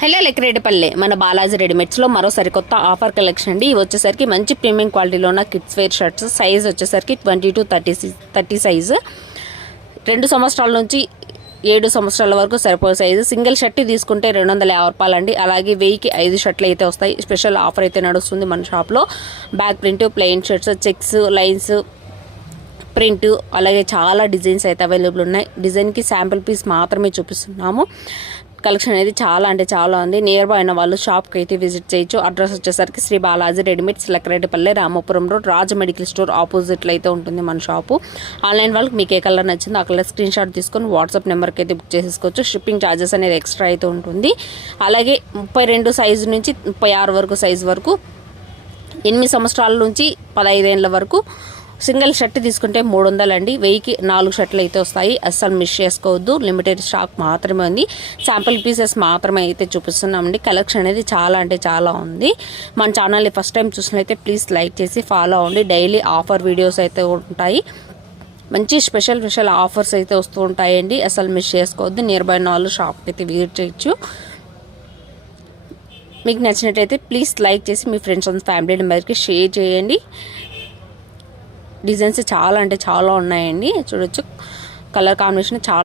Hello లెక్కరేటిపల్లె మన బాలాజీ రెడీమేడ్స్లో మరో సరికొత్త ఆఫర్ కలెక్షన్ అండి. ఇవి వచ్చేసరికి మంచి ప్రీమియం క్వాలిటీలో ఉన్న కిడ్స్ వేర్ షర్ట్స్. సైజ్ వచ్చేసరికి 20 to 30 సైజు. 2 సంవత్సరాల నుంచి 7 సంవత్సరాల వరకు సరిపోయే సైజు. సింగిల్ షర్ట్ తీసుకుంటే 250 రూపాయలండి. అలాగే 1000కి 5 షర్ట్లు అయితే వస్తాయి. స్పెషల్ ఆఫర్ అయితే నడుస్తుంది మన షాప్లో. Back print, plain shirts, checks, lines print, అలాగే చాలా డిజైన్స్ అయితే అవైలబుల్ ఉన్నాయి. డిజైన్కి శాంపుల్ పీస్ మాత్రమే చూపిస్తున్నాము. కలెక్షన్ అనేది చాలా అంటే చాలా ఉంది. నియర్ బై అయిన వాళ్ళు షాప్కి అయితే విజిట్ చేయొచ్చు. అడ్రస్ వచ్చేసరికి Shri Balaji readymades, Lekkaretipalle, Ramapuram road, Raj medical store ఆపోజిట్లో అయితే ఉంటుంది మన షాపు. ఆన్లైన్ వాళ్ళకి మీకు ఏ కలర్ నచ్చిందో ఆ కలర్ స్క్రీన్ షాట్ తీసుకొని వాట్సాప్ నెంబర్కి అయితే బుక్ చేసేసుకోవచ్చు. షిప్పింగ్ ఛార్జెస్ అనేది ఎక్స్ట్రా అయితే ఉంటుంది. అలాగే 32 సైజు నుంచి 36 వరకు సైజు వరకు, 8 సంవత్సరాల నుంచి 15 ఏళ్ళ వరకు సింగిల్ షర్ట్ తీసుకుంటే 300 అండి. 1000కి 4 షర్ట్లు అయితే వస్తాయి. అస్సలు మిస్ చేసుకోవద్దు. లిమిటెడ్ స్టాక్ మాత్రమే ఉంది. శాంపుల్ పీసెస్ మాత్రమే అయితే చూపిస్తున్నామండి. కలెక్షన్ అనేది చాలా అంటే చాలా ఉంది. మన ఛానల్ని ఫస్ట్ టైం చూసినట్లయితే ప్లీజ్ లైక్ చేసి ఫాలో అవ్వండి. డైలీ ఆఫర్ వీడియోస్ అయితే ఉంటాయి. మంచి స్పెషల్ ఆఫర్స్ అయితే వస్తూ ఉంటాయండి. అసలు మిస్ చేసుకోవద్దు. నియర్ బై వాళ్ళు షాప్కి అయితే విజిట్ చేయొచ్చు. మీకు నచ్చినట్టయితే ప్లీజ్ లైక్ చేసి మీ ఫ్రెండ్స్ అండ్ ఫ్యామిలీ మెంబర్కి షేర్ చేయండి. డిజైన్స్ చాలా అంటే చాలా ఉన్నాయండి. చూడొచ్చు. కలర్ కాంబినేషన్ చాలా